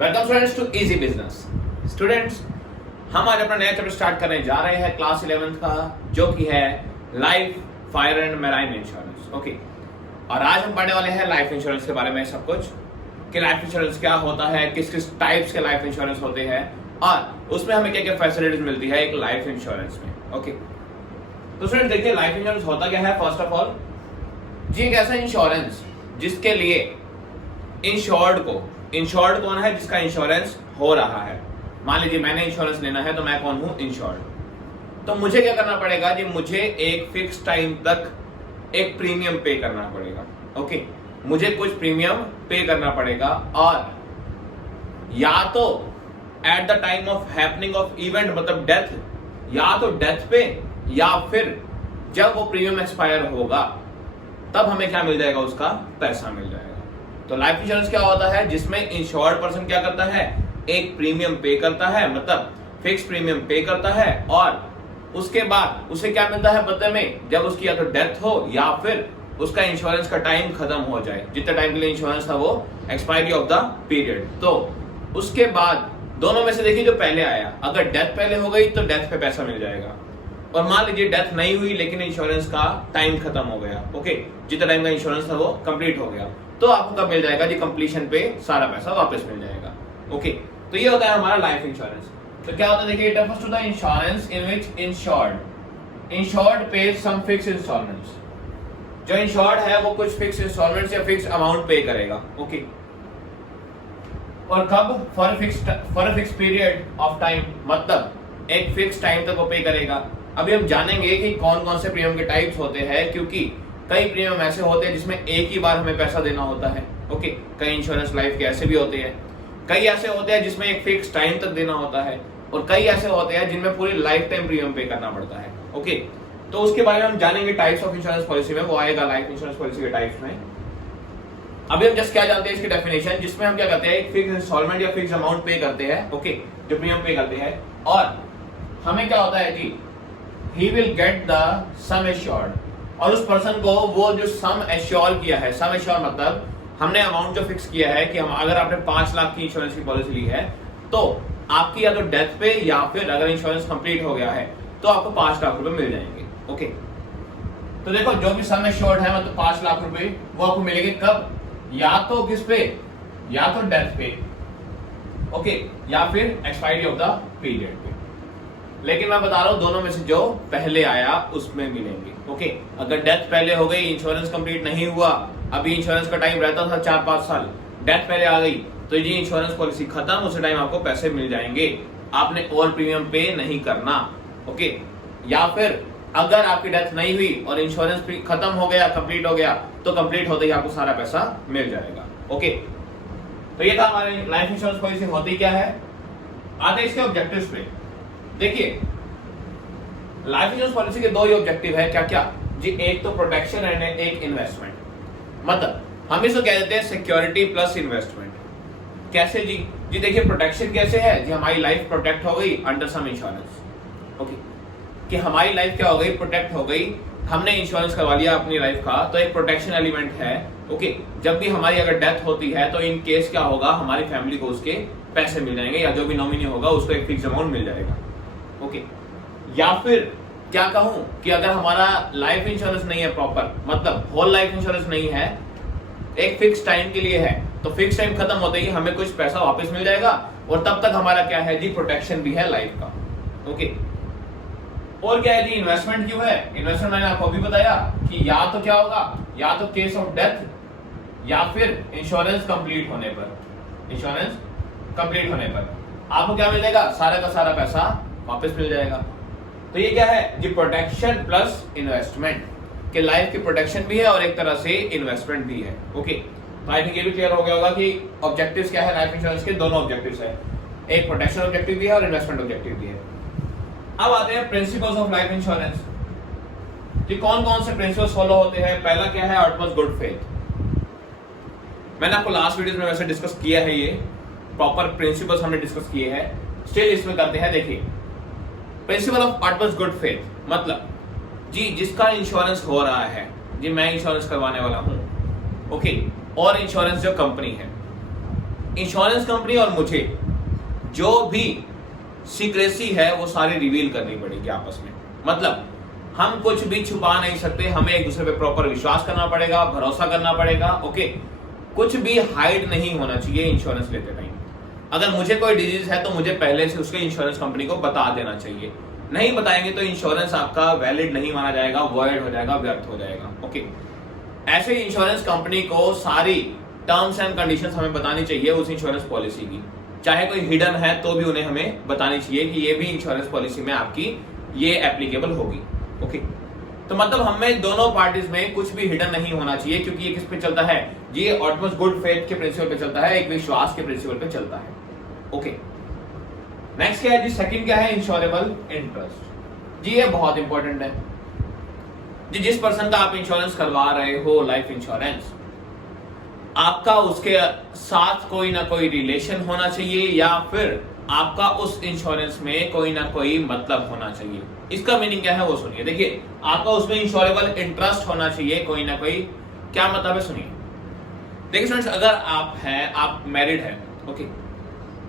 Welcome students to Easy Business. Students, हम आज अपना नया चैप्टर स्टार्ट करने जा रहे हैं क्लास 11th का, जो कि है life, fire and marine insurance. Okay, और आज हम पढ़ने वाले हैं लाइफ इंश्योरेंस के बारे में सब कुछ, कि लाइफ इंश्योरेंस क्या होता है, किस किस टाइप्स के लाइफ इंश्योरेंस होते हैं और उसमें हमें क्या क्या फैसिलिटीज मिलती है एक लाइफ इंश्योरेंस में। ओके, तो स्टूडेंट देखिए लाइफ इंश्योरेंस होता क्या है। फर्स्ट ऑफ ऑल जी एक ऐसा इंश्योरेंस जिसके लिए इंश्योर्ड कौन है, जिसका इंश्योरेंस हो रहा है। मान लीजिए मैंने इंश्योरेंस लेना है तो मैं कौन हूं, इंश्योर्ड। तो मुझे क्या करना पड़ेगा जी, मुझे एक फिक्स टाइम तक एक प्रीमियम पे करना पड़ेगा। ओके, मुझे कुछ प्रीमियम पे करना पड़ेगा और या तो at the time of happening of event, मतलब डेथ, या तो डेथ पे या फिर जब वो प्रीमियम एक्सपायर होगा तब हमें क्या मिल जाएगा, उसका पैसा मिल जाएगा। तो लाइफ इंश्योरेंस क्या होता है, जिसमें इंश्योर्ड पर्सन क्या करता है, एक प्रीमियम पे करता है, मतलब फिक्स प्रीमियम पे करता है और उसके बाद उसे क्या मिलता है बदले में, जब उसकी या तो डेथ हो या फिर उसका इंश्योरेंस का टाइम खत्म हो जाए, जितने टाइम के लिए इंश्योरेंस था वो एक्सपायरी ऑफ द पीरियड। तो उसके बाद दोनों में से देखिए जो पहले आया, अगर डेथ पहले हो गई तो डेथ पे पैसा मिल जाएगा, और मान लीजिए डेथ नहीं हुई लेकिन इंश्योरेंस का टाइम खत्म हो गया। ओके, जितना टाइम का इंश्योरेंस था वो कंप्लीट हो गया, तो आपको कब मिल जाएगा जी, कंप्लीशन पे सारा पैसा वापस मिल जाएगा। ओके, तो ये होता है हमारा लाइफ इंश्योरेंस। तो क्या होता है देखिए, it refers to the insurance in which insured pays some fix installments. जो इंश्योर्ड है वो कुछ फिक्स इंस्टॉलमेंट्स या फिक्स अमाउंट पे करेगा। ओके, और कब, for a fix period of time, मतलब एक फिक्स टाइम तक वो पे करेगा। अभी हम जानेंगे कि कौन कौन से प्रीमियम के टाइप्स होते हैं, क्योंकि कई प्रीमियम ऐसे होते हैं जिसमें एक ही बार हमें पैसा देना होता है। ओके, कई इंश्योरेंस लाइफ के ऐसे भी होते हैं, कई ऐसे होते हैं जिसमें एक फिक्स टाइम तक देना होता है, और कई ऐसे होते हैं जिनमें पूरी लाइफ टाइम प्रीमियम पे करना पड़ता है। ओके, तो उसके बारे में हम जानेंगे टाइप्स ऑफ इंश्योरेंस पॉलिसी में, वो आएगा लाइफ इंश्योरेंस पॉलिसी के टाइप्स में। अभी हम जस्ट क्या जानते हैं इसकी डेफिनेशन, जिसमें हम क्या करते हैं, एक फिक्स इंस्टॉलमेंट या फिक्स अमाउंट पे करते हैं। ओके, जो प्रीमियम पे करते हैं, और हमें क्या होता है जी, he will get the sum assured, और उस पर्सन को वो जो सम एश्योर किया है, सम एश्योर मतलब हमने अमाउंट जो फिक्स किया है कि हम अगर आपने 5 लाख की इंश्योरेंस की पॉलिसी ली है तो आपकी या तो डेथ पे या फिर अगर इंश्योरेंस कंप्लीट हो गया है तो आपको 5 लाख रुपए मिल जाएंगे। ओके, तो देखो जो भी सम एश्योर्ड है मतलब 5 लाख रुपए वो आपको मिलेंगे कब, या तो किस पे, या तो डेथ पे, ओके, या फिर एक्सपायरी ऑफ द पीरियड पे। लेकिन मैं बता रहा हूं दोनों में से जो पहले आया उसमें मिलेंगे। ओके, अगर डेथ पहले हो गई, इंश्योरेंस कंप्लीट नहीं हुआ, अभी इंश्योरेंस का टाइम रहता था 4-5 साल, डेथ पहले आ गई तो ये इंश्योरेंस पॉलिसी खत्म, उस टाइम आपको पैसे मिल जाएंगे, आपने और प्रीमियम पे नहीं करना। ओके, या फिर अगर आपकी डेथ नहीं हुई और इंश्योरेंस खत्म हो गया, कंप्लीट हो गया, तो कंप्लीट होते ही आपको सारा पैसा मिल जाएगा। ओके, तो ये था हमारी लाइफ इंश्योरेंस पॉलिसी होती क्या है। आते इसके ऑब्जेक्टिव्स पे। देखिए लाइफ इंश्योरेंस पॉलिसी के 2 ही ऑब्जेक्टिव है, क्या क्या जी, एक तो प्रोटेक्शन एंड एक इन्वेस्टमेंट। मतलब हम इसको कह देते हैं सिक्योरिटी प्लस इन्वेस्टमेंट। कैसे जी, जी देखिए प्रोटेक्शन कैसे है जी, हमारी लाइफ प्रोटेक्ट हो गई अंडर सम इंश्योरेंस। ओके, कि हमारी लाइफ क्या हो गई, प्रोटेक्ट हो गई, हमने इंश्योरेंस करवा लिया अपनी लाइफ का, तो एक प्रोटेक्शन एलिमेंट है। ओके, जब भी हमारी अगर डेथ होती है तो इन केस क्या होगा, हमारी फैमिली को उसके पैसे मिल जाएंगे, या जो भी नॉमिनी होगा उसको एक फिक्स अमाउंट मिल जाएगा। ओके, या फिर क्या कहूं कि अगर हमारा लाइफ इंश्योरेंस नहीं है प्रॉपर, मतलब होल लाइफ इंश्योरेंस नहीं है, एक फिक्स टाइम के लिए है, तो फिक्स टाइम खत्म होते ही हमें कुछ पैसा वापस मिल जाएगा, और तब तक हमारा क्या है जी, प्रोटेक्शन भी है लाइफ का। ओके, और क्या है जी, इन्वेस्टमेंट क्यों है, इन्वेस्टमेंट मैंने आपको अभी बताया कि या तो क्या होगा, या तो केस ऑफ डेथ या फिर इंश्योरेंस कंप्लीट होने पर, इंश्योरेंस कंप्लीट होने पर आपको क्या मिलेगा, सारा का सारा पैसा वापस मिल जाएगा। तो ये क्या है जी, प्रोटेक्शन प्लस इन्वेस्टमेंट, कि लाइफ की प्रोटेक्शन भी है और एक तरह से इन्वेस्टमेंट भी है। ओके, तो आई थिंक ये भी क्लियर हो गया होगा कि ऑब्जेक्टिव्स क्या है लाइफ इंश्योरेंस के, दोनों ऑब्जेक्टिव्स है, एक प्रोटेक्शन ऑब्जेक्टिव भी है और इन्वेस्टमेंट ऑब्जेक्टिव भी है। अब आते हैं प्रिंसिपल्स ऑफ लाइफ इंश्योरेंस कि कौन कौन से प्रिंसिपल्स फॉलो होते हैं। पहला क्या है, अटमोस्ट गुड फेथ। मैंने आपको लास्ट वीडियो में वैसे डिस्कस किया है, ये प्रॉपर प्रिंसिपल्स हमने डिस्कस किए हैं, स्टिल इसमें करते हैं। देखिए principle of utmost good faith, मतलब जी जिसका इंश्योरेंस हो रहा है, जी मैं इंश्योरेंस करवाने वाला हूं, ओके, और इंश्योरेंस जो कंपनी है, इंश्योरेंस कंपनी और मुझे जो भी सीक्रेसी है वो सारी रिवील करनी पड़ेगी आपस में। मतलब हम कुछ भी छुपा नहीं सकते, हमें एक दूसरे पे प्रॉपर विश्वास करना पड़ेगा, भरोसा करना पड़ेगा। ओके, कुछ भी हाइड नहीं होना चाहिए इंश्योरेंस लेते टाइम। अगर मुझे कोई डिजीज है तो मुझे पहले से उसके इंश्योरेंस कंपनी को बता देना चाहिए। नहीं बताएंगे तो इंश्योरेंस आपका वैलिड नहीं माना जाएगा, वॉइड हो जाएगा, व्यर्थ हो जाएगा। ओके, ऐसे इंश्योरेंस कंपनी को सारी टर्म्स एंड कंडीशंस हमें बतानी चाहिए उस इंश्योरेंस पॉलिसी की। चाहे कोई हिडन है तो भी उन्हें हमें बतानी चाहिए कि ये भी इंश्योरेंस पॉलिसी में आपकी ये एप्लीकेबल होगी। ओके, तो मतलब हमें दोनों पार्टीज में कुछ भी हिडन नहीं होना चाहिए, क्योंकि ये किस पे चलता है, ये ऑटमोस्ट गुड फेथ के प्रिंसिपल पे चलता है, एक विश्वास के प्रिंसिपल पे चलता है। ओके, नेक्स्ट क्या है जी, सेकंड क्या है, इंश्योरेबल इंटरेस्ट। जी ये बहुत इंपॉर्टेंट है जी। जिस पर्सन का आप इंश्योरेंस करवा रहे हो, लाइफ इंश्योरेंस, आपका उसके साथ कोई ना कोई रिलेशन होना चाहिए या फिर आपका उस इंश्योरेंस में कोई ना कोई मतलब होना चाहिए। इसका मीनिंग क्या है वो सुनिए। देखिए, आपका उसमें इंश्योरेबल इंटरेस्ट होना चाहिए कोई ना कोई। क्या मतलब है सुनिए। देखिए फ्रेंड्स, अगर आप मैरिड है, ओके,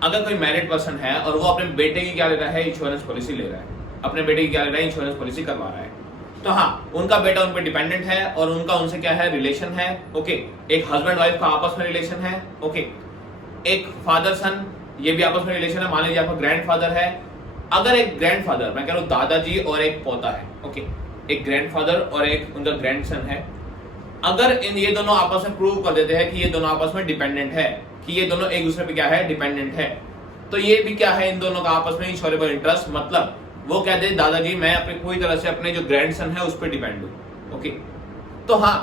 अगर कोई मैरिड पर्सन है और वो अपने बेटे की क्या ले रहा है, इंश्योरेंस पॉलिसी ले रहा है, अपने बेटे की क्या ले रहा है, इंश्योरेंस पॉलिसी करवा रहा है, तो हाँ, उनका बेटा उन पर डिपेंडेंट है और उनका उनसे क्या है, रिलेशन है। ओके, एक हस्बैंड वाइफ का आपस में रिलेशन है। ओके, एक फादर सन, ये भी आपस में रिलेशन है। मान लीजिए आपका ग्रैंडफादर है, अगर एक ग्रैंडफादर, मैं कह रहा हूं दादाजी और एक पोता है। ओके, एक ग्रैंडफादर और एक उनका ग्रैंडसन है। अगर इन ये दोनों आपस में प्रूव कर देते हैं कि ये दोनों आपस में डिपेंडेंट है, कि ये दोनों एक दूसरे पे क्या है, डिपेंडेंट है, तो ये भी क्या है, इन दोनों का आपस में इंश्योरेबल इंटरेस्ट। मतलब वो कहते हैं दादाजी मैं अपने पूरी तरह से अपने जो ग्रैंडसन है उस पर डिपेंड हूं। ओके, तो हाँ,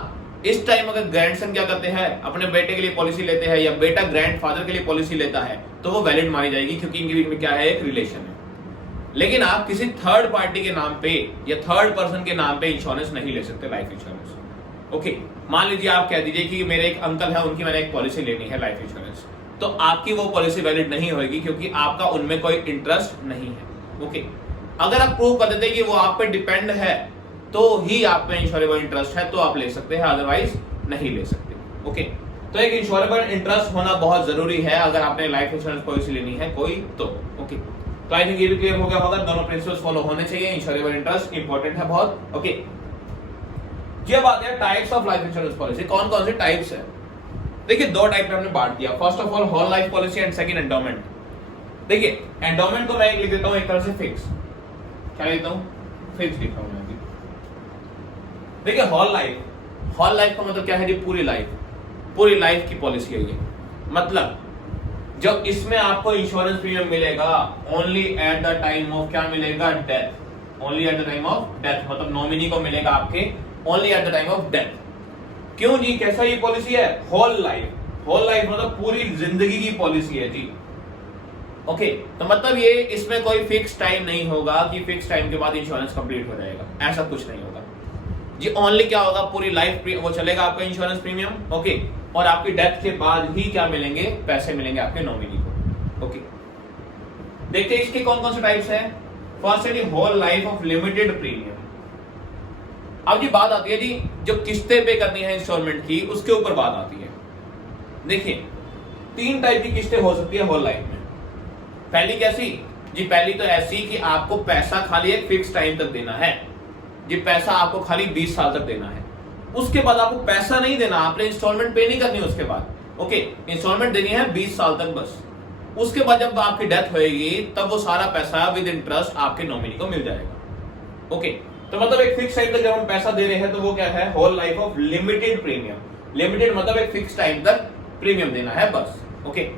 इस टाइम अगर ग्रैंडसन क्या करते हैं, अपने बेटे के लिए पॉलिसी लेते हैं या बेटा ग्रैंडफादर के लिए पॉलिसी लेता है, तो वो वैलिड मानी जाएगी, क्योंकि इनके बीच में क्या है, एक रिलेशन है। लेकिन आप किसी थर्ड पार्टी के नाम पे या थर्ड पर्सन के नाम पे इंश्योरेंस नहीं ले सकते, लाइफ इंश्योरेंस। ओके, मान लीजिए आप कह दीजिए कि मेरे एक अंकल है, उनकी मैंने एक पॉलिसी लेनी है लाइफ इंश्योरेंस, तो आपकी वो पॉलिसी वैलिड नहीं होगी, क्योंकि आपका उनमें कोई इंटरेस्ट नहीं है। ओके, अगर आप प्रूव कर देते कि वो आप पे डिपेंड है तो ही आप पे इंश्योरेबल इंटरेस्ट है, तो आप ले सकते हैं, अदरवाइज नहीं ले सकते। ओके, तो एक इंश्योरेबल इंटरेस्ट होना बहुत जरूरी है अगर आपने लाइफ इंश्योरेंस पॉलिसी लेनी है कोई तो। ओके, तो आई थिंक ये भी क्लियर हो गया होगा, दोनों प्रिंसिपल्स फॉलो होने चाहिए। इंश्योरेबल इंटरेस्ट इंपॉर्टेंट है बहुत। ओके, ये बात है types of life insurance policy, कौन कौन से टाइप्स है। देखिए, दो टाइप में हमने बांट दिया। First of all whole life policy and second endowment. देखिए, एंडोमेंट को मैं लिख देता हूं एक तरह से फिक्स। क्या लिखता हूं, फिक्स लिखता हूं मैं। देखिए, होल लाइफ का मतलब क्या है जी, पूरी लाइफ की पॉलिसी है ये। मतलब जब इसमें आपको इंश्योरेंस प्रीमियम मिलेगा only at the time of, क्या मिलेगा, death. Only at the time of death, मतलब नॉमिनी को मिलेगा आपके only at the time of death. क्यों जी, कैसा ये पॉलिसी है, होल लाइफ मतलब पूरी जिंदगी की पॉलिसी है जी। ओके, तो मतलब ये इसमें कोई फिक्स टाइम नहीं होगा कि फिक्स टाइम के बाद इंश्योरेंस कंप्लीट हो जाएगा, ऐसा कुछ नहीं होगा जी। ओनली क्या होगा, पूरी लाइफ वो चलेगा आपका इंश्योरेंस प्रीमियम। ओके, और आपकी डेथ के बाद ही क्या मिलेंगे, पैसे मिलेंगे आपके नॉमिनी को। ओके, देखते हैं इसके कौन कौन से टाइप्स हैं। फर्स्ट है जी whole life of limited premium. अब जी बात आती है जी, जो किस्तें पे करनी है इंस्टॉलमेंट की, उसके ऊपर बात आती है। देखिए, 3 टाइप की किस्तें हो सकती है होल लाइफ में। पहली कैसी जी, पहली तो ऐसी कि आपको पैसा खाली एक फिक्स टाइम तक देना है जी, पैसा आपको खाली 20 साल तक देना है। उसके बाद आपको पैसा नहीं देना, आपने इंस्टॉलमेंट पे नहीं करनी उसके बाद। ओके, इंस्टॉलमेंट देनी है 20 साल तक बस। उसके बाद जब आपकी डेथ होएगी तब वो सारा पैसा विद इंटरेस्ट आपके नॉमिनी को मिल जाएगा। ओके, तो मतलब एक फिक्स टाइम तक जब हम पैसा दे रहे हैं तो वो क्या है, whole life of limited premium. Limited मतलब एक फिक्स टाइम तक प्रीमियम देना है बस। ओके,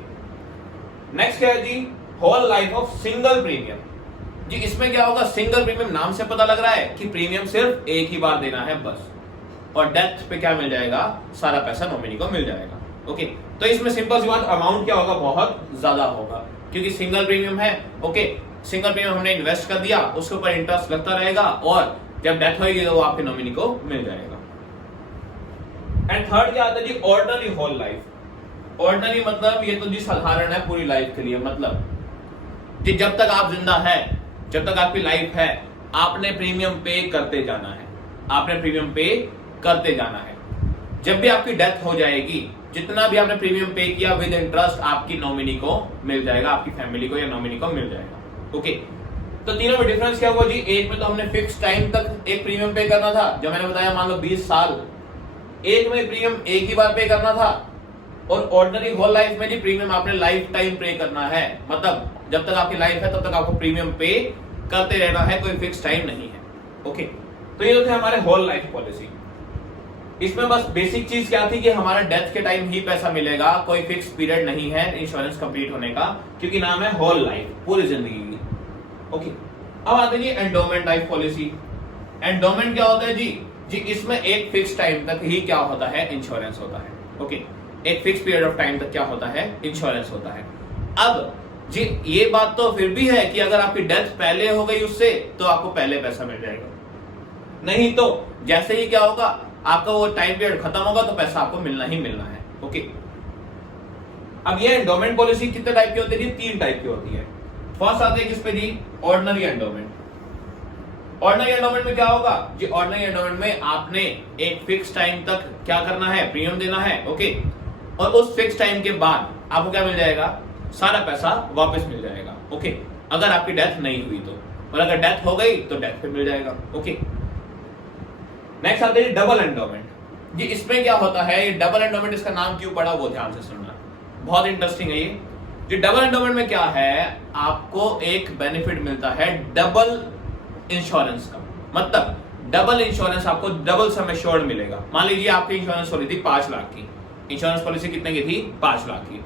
नेक्स्ट क्या है जी, whole life of single premium. जी इसमें क्या होगा, सिंगल प्रीमियम, नाम से पता लग रहा है कि प्रीमियम सिर्फ एक ही बार देना है बस, और डेथ पे क्या मिल जाएगा, सारा पैसा नॉमिनी को मिल जाएगा। ओके, तो इसमें सिंपल सी बात, अमाउंट क्या होगा, बहुत ज्यादा होगा, क्योंकि सिंगल प्रीमियम है। ओके, सिंगल प्रीमियम हमने इन्वेस्ट कर दिया, उसके ऊपर इंटरेस्ट लगता रहेगा, और जब डेथ होगी तो वो आपके नॉमिनी को मिल जाएगा। एंड थर्ड क्या आता है जी, ऑर्डिनरी होल लाइफ। ऑर्डिनरी मतलब ये तो जी साधारण है पूरी लाइफ के लिए। मतलब जी जब तक आप जिंदा है, जब तक आपकी लाइफ है, आपने प्रीमियम पे करते जाना है, आपने प्रीमियम पे करते जाना है। जब भी आपकी डेथ हो जाएगी जितना भी आपने प्रीमियम पे किया विद इंटरेस्ट आपकी नॉमिनी को मिल जाएगा, आपकी फैमिली को या नॉमिनी को मिल जाएगा। ओके, तो तीनों में डिफरेंस क्या हुआ जी? एक में तो हमने फिक्स टाइम तक एक प्रीमियम पे करना था, जो मैंने बताया मान लो 20 साल। एक में प्रीमियम एक ही बार पे करना था, और ऑर्डिनरी होल लाइफ में जी प्रीमियम आपने लाइफ टाइम पे करना है, मतलब जब तक आपकी लाइफ है तब तक आपको प्रीमियम पे करते रहना है, कोई फिक्स टाइम नहीं है। ओके, तो ये थे हमारे होल लाइफ पॉलिसी। इसमें बस बेसिक चीज क्या थी कि हमारा डेथ के टाइम ही पैसा मिलेगा, कोई फिक्स पीरियड नहीं है इंश्योरेंस कंप्लीट होने का, क्योंकि नाम है होल लाइफ, पूरी जिंदगी की। ओके, अब आते हैं एंडोमेंट लाइफ पॉलिसी। एंडोमेंट क्या होता है जी? जी इसमें एक फिक्स टाइम तक ही क्या होता है? इंश्योरेंस होता है। ओके, एक फिक्स पीरियड ऑफ टाइम तक क्या होता है? इंश्योरेंस होता है। अब जी ये बात तो फिर भी है कि अगर आपकी डेथ पहले हो गई उससे तो आपको पहले पैसा मिल जाएगा, नहीं तो जैसे ही क्या होगा आपका वो टाइम पीरियड खत्म होगा तो पैसा आपको मिलना ही मिलना है। ओके, अब ये एंडोमेंट पॉलिसी कितने टाइप की होती है? 3 टाइप की होती है। फर्स्ट आते हैं किस पे जी? Ordinary endowment. ऑर्डिनरी एंडोमेंट में क्या होगा जी? ऑर्डिनरी एंडोमेंट में आपने एक फिक्स टाइम तक क्या करना है? प्रीमियम देना है। ओके, और उस फिक्स टाइम के बाद आपको क्या मिल जाएगा? सारा पैसा वापस मिल जाएगा। ओके, अगर आपकी डेथ नहीं हुई तो, और अगर डेथ हो गई तो डेथ पे मिल जाएगा। ओके, नेक्स्ट आते हैं डबल एंडोमेंट। जी इसमें क्या होता है? ये डबल एंडोमेंट, इसका नाम क्यों पड़ा वो ध्यान से सुनना, बहुत इंटरेस्टिंग है ये। जी डबल एंडोमेंट में क्या है? आपको एक बेनिफिट मिलता है डबल इंश्योरेंस का, मतलब डबल इंश्योरेंस आपको डबल सम एश्योर्ड मिलेगा। मान लीजिए आपकी इंश्योरेंस हो रही थी 5 लाख की, इंश्योरेंस पॉलिसी कितने की थी? 5 लाख की।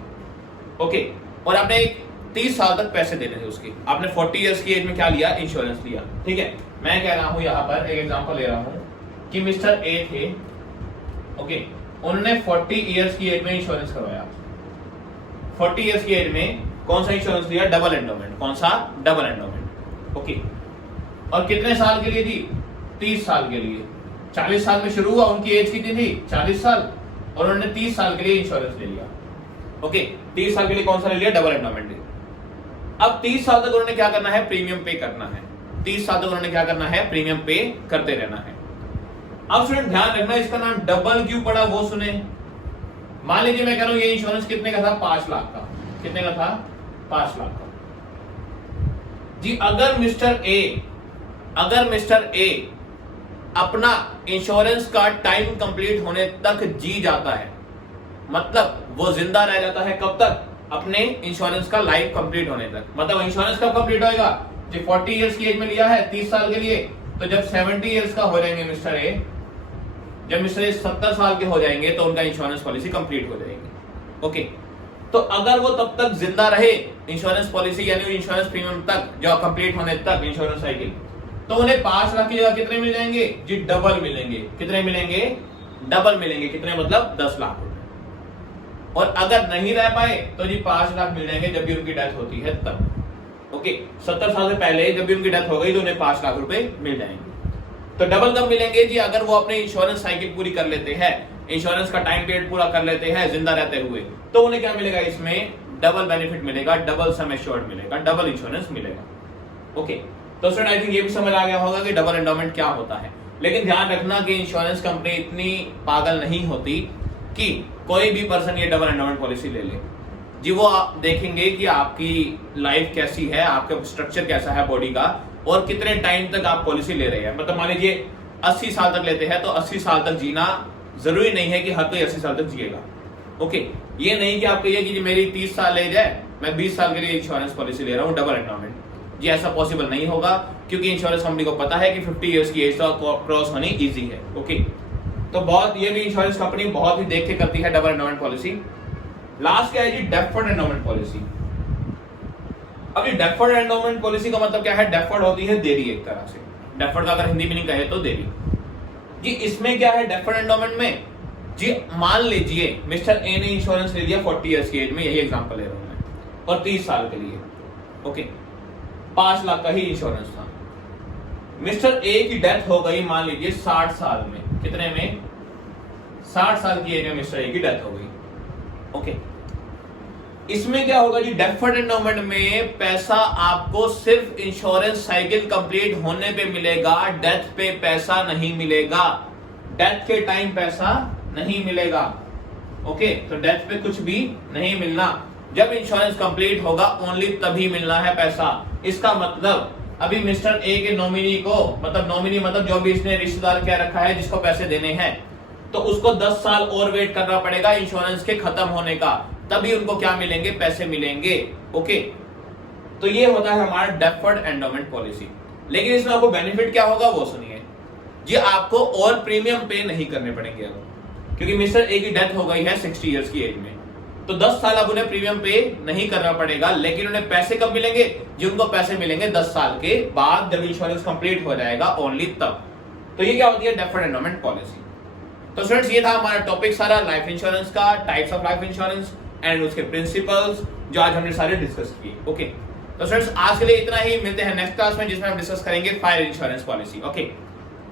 ओके, और आपने 30 साल तक पैसे देने थे उसके, आपने 40 इयर्स की एज में क्या लिया? इंश्योरेंस लिया। ठीक है, मैं कह रहा हूं यहां पर एक एग्जांपल ले रहा हूं कि मिस्टर ए थे। ओके, उन्होंने 40 इयर्स की एज में इंश्योरेंस करवाया। 40 इयर्स की एज में कौन सा इंश्योरेंस लिया? Double endowment. कौन सा? Double endowment. ओके, और कितने साल के लिए जी? 30 साल के लिए। 40 साल में शुरू हुआ, उनकी एज कितनी थी? 40 साल, और उन्होंने 30 साल के लिए इंश्योरेंस ले लिया। ओके, 30 साल के लिए कौन सा ले लिया? Double endowment. अब 30 साल तक उन्होंने क्या करना है? प्रीमियम पे करना है। 30 साल तक उन्होंने क्या करना है? प्रीमियम पे करते रहना है। अब स्टूडेंट ध्यान रखना, इसका नाम डबल क्यों पड़ा वो सुने। मान लीजिए मैं कह रहा हूं ये इंश्योरेंस कितने का था? 5 लाख का। कितने का था? 5 लाख का। जी अगर मिस्टर ए अपना इंश्योरेंस का टाइम कंप्लीट होने तक जी जाता है, मतलब वो जिंदा रह जाता है कब तक? अपने इंश्योरेंस का लाइफ कंप्लीट होने तक। मतलब इंश्योरेंस कब कंप्लीट होएगा जी? 40 इयर्स की एज में लिया है 30 साल के लिए, तो जब 70 इयर्स का हो जाएंगे मिस्टर ए, जब मिस्टर ए 70 साल के हो जाएंगे तो उनका इंश्योरेंस पॉलिसी कंप्लीट हो जाएगी। ओके, तो अगर वो तब तक जिंदा रहे इंश्योरेंस पॉलिसी यानी इंश्योरेंस प्रीमियम तक, जो कंप्लीट होने तक इंश्योरेंस साइकिल, तो उन्हें 5 लाख की जगह कितने मिल जाएंगे जी? डबल मिलेंगे। कितने मिलेंगे? डबल मिलेंगे। कितने? मतलब 10 लाख रुपए। और अगर नहीं रह पाए तो जी 5 लाख मिल जाएंगे जब भी उनकी डेथ होती है तब। ओके, 70 साल से पहले जब भी उनकी डेथ हो गई तो उन्हें 5 लाख रुपए मिल जाएंगे। तो डबल कब मिलेंगे जी? अगर वो अपने इंश्योरेंस साइकिल पूरी कर लेते हैं, इंश्योरेंस का टाइम पीरियड पूरा कर लेते हैं जिंदा रहते हुए, तो उन्हें क्या मिलेगा? इसमें डबल बेनिफिट मिलेगा, डबल सम एश्योर्ड मिलेगा, डबल इंश्योरेंस मिलेगा। ओके, तो स्टूडेंट आई थिंक ये भी समझ आ गया होगा कि डबल एंडोमेंट क्या होता है। लेकिन ध्यान रखना कि इंश्योरेंस कंपनी इतनी पागल नहीं होती कि कोई भी पर्सन ये डबल एंडोमेंट पॉलिसी ले ले जी। वो आप देखेंगे कि आपकी लाइफ कैसी है, आपका स्ट्रक्चर कैसा है बॉडी का, और कितने टाइम तक आप पॉलिसी ले रहे हैं। मतलब मान लीजिए 80 साल तक लेते हैं तो 80 साल तक जीना जरूरी नहीं है कि हर कोई 80 साल तक जिएगा। ओके, ये नहीं कि आप कहिए कि मेरी 30 साल एज है, मैं 20 साल के लिए इंश्योरेंस पॉलिसी ले रहा हूँ डबल एंडोमेंट। जी ऐसा पॉसिबल नहीं होगा, क्योंकि इंश्योरेंस कंपनी को पता है कि 50 इयर्स की एज तो क्रॉस होनी इजी है। ओके, तो बहुत ये भी इंश्योरेंस कंपनी बहुत ही देख के करती है डबल एंडोमेंट पॉलिसी। लास्ट क्या है जी? Deferred endowment policy. अब ये डेफर्ड एंडोमेंट पॉलिसी का मतलब क्या है? डेफर्ड होती है देरी, एक तरह से डेफर्ड का अगर हिंदी मीनिंग कहे तो देरी। जी इसमें क्या है डेफर्ड एंडोमेंट में? जी मान लीजिए मिस्टर ए ने इंश्योरेंस ले लिया 40 इयर्स की एज में, यही एग्जांपल ले रहा हूं मैं, और 30 साल के लिए। ओके, 5 लाख का ही इंश्योरेंस था। मिस्टर ए की डेथ हो गई मान लीजिए 60 साल में। कितने में? 60 साल की एज में मिस्टर ए की डेथ हो गई। ओके, इसमें क्या होगा जी? डेफर्ड एंडोमेंट में पैसा आपको सिर्फ इंश्योरेंस साइकिल कंप्लीट होने पे मिलेगा, डेथ पे पैसा नहीं मिलेगा। डेथ के टाइम पैसा नहीं मिलेगा। ओके, तो डेथ पे कुछ भी नहीं मिलना। जब इंश्योरेंस कंप्लीट होगा ओनली तभी मिलना है पैसा। इसका मतलब अभी मिस्टर ए के नॉमिनी को, मतलब नॉमिनी मतलब जो भी इसने रिश्तेदार क्या रखा है जिसको पैसे देने हैं, तो उसको 10 साल और वेट करना पड़ेगा इंश्योरेंस के खत्म होने का, तभी उनको क्या मिलेंगे, पैसे मिलेंगे। ओके, तो ये होता है हमारा डेफर्ड एंडोमेंट पॉलिसी। लेकिन इसमें आपको बेनिफिट क्या होगा वो सुनिए जी, आपको और प्रीमियम पे नहीं करने पड़ेंगे अब, क्योंकि मिस्टर ए की डेथ हो गई है 60 इयर्स की एज में, तो 10 साल अब उन्हें प्रीमियम पे नहीं करना पड़ेगा। लेकिन उन्हें पैसे कब मिलेंगे, जो उनको पैसे मिलेंगे 10 साल के बाद, जब इंश्योरेंस कंप्लीट हो जाएगा ओनली तब। तो ये क्या होती है, डेफर्ड एंडोमेंट पॉलिसी। तो स्टूडेंट्स ये था हमारा टॉपिक सारा लाइफ इंश्योरेंस का, types of life insurance and उसके प्रिंसिपल्स, जो आज हमने सारे डिस्कस किए। ओके, तो स्टूडेंट्स आज के लिए इतना ही, मिलते हैं नेक्स्ट क्लास में जिसमें हम डिस्कस करेंगे फायर इंश्योरेंस पॉलिसी। ओके,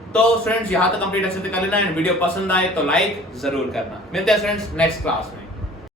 तो स्टूडेंट्स यहाँ तक कंप्लीट अच्छे से कर लेना, एंड वीडियो पसंद आए तो लाइक जरूर करना। मिलते हैं स्टूडेंट्स नेक्स्ट क्लास में।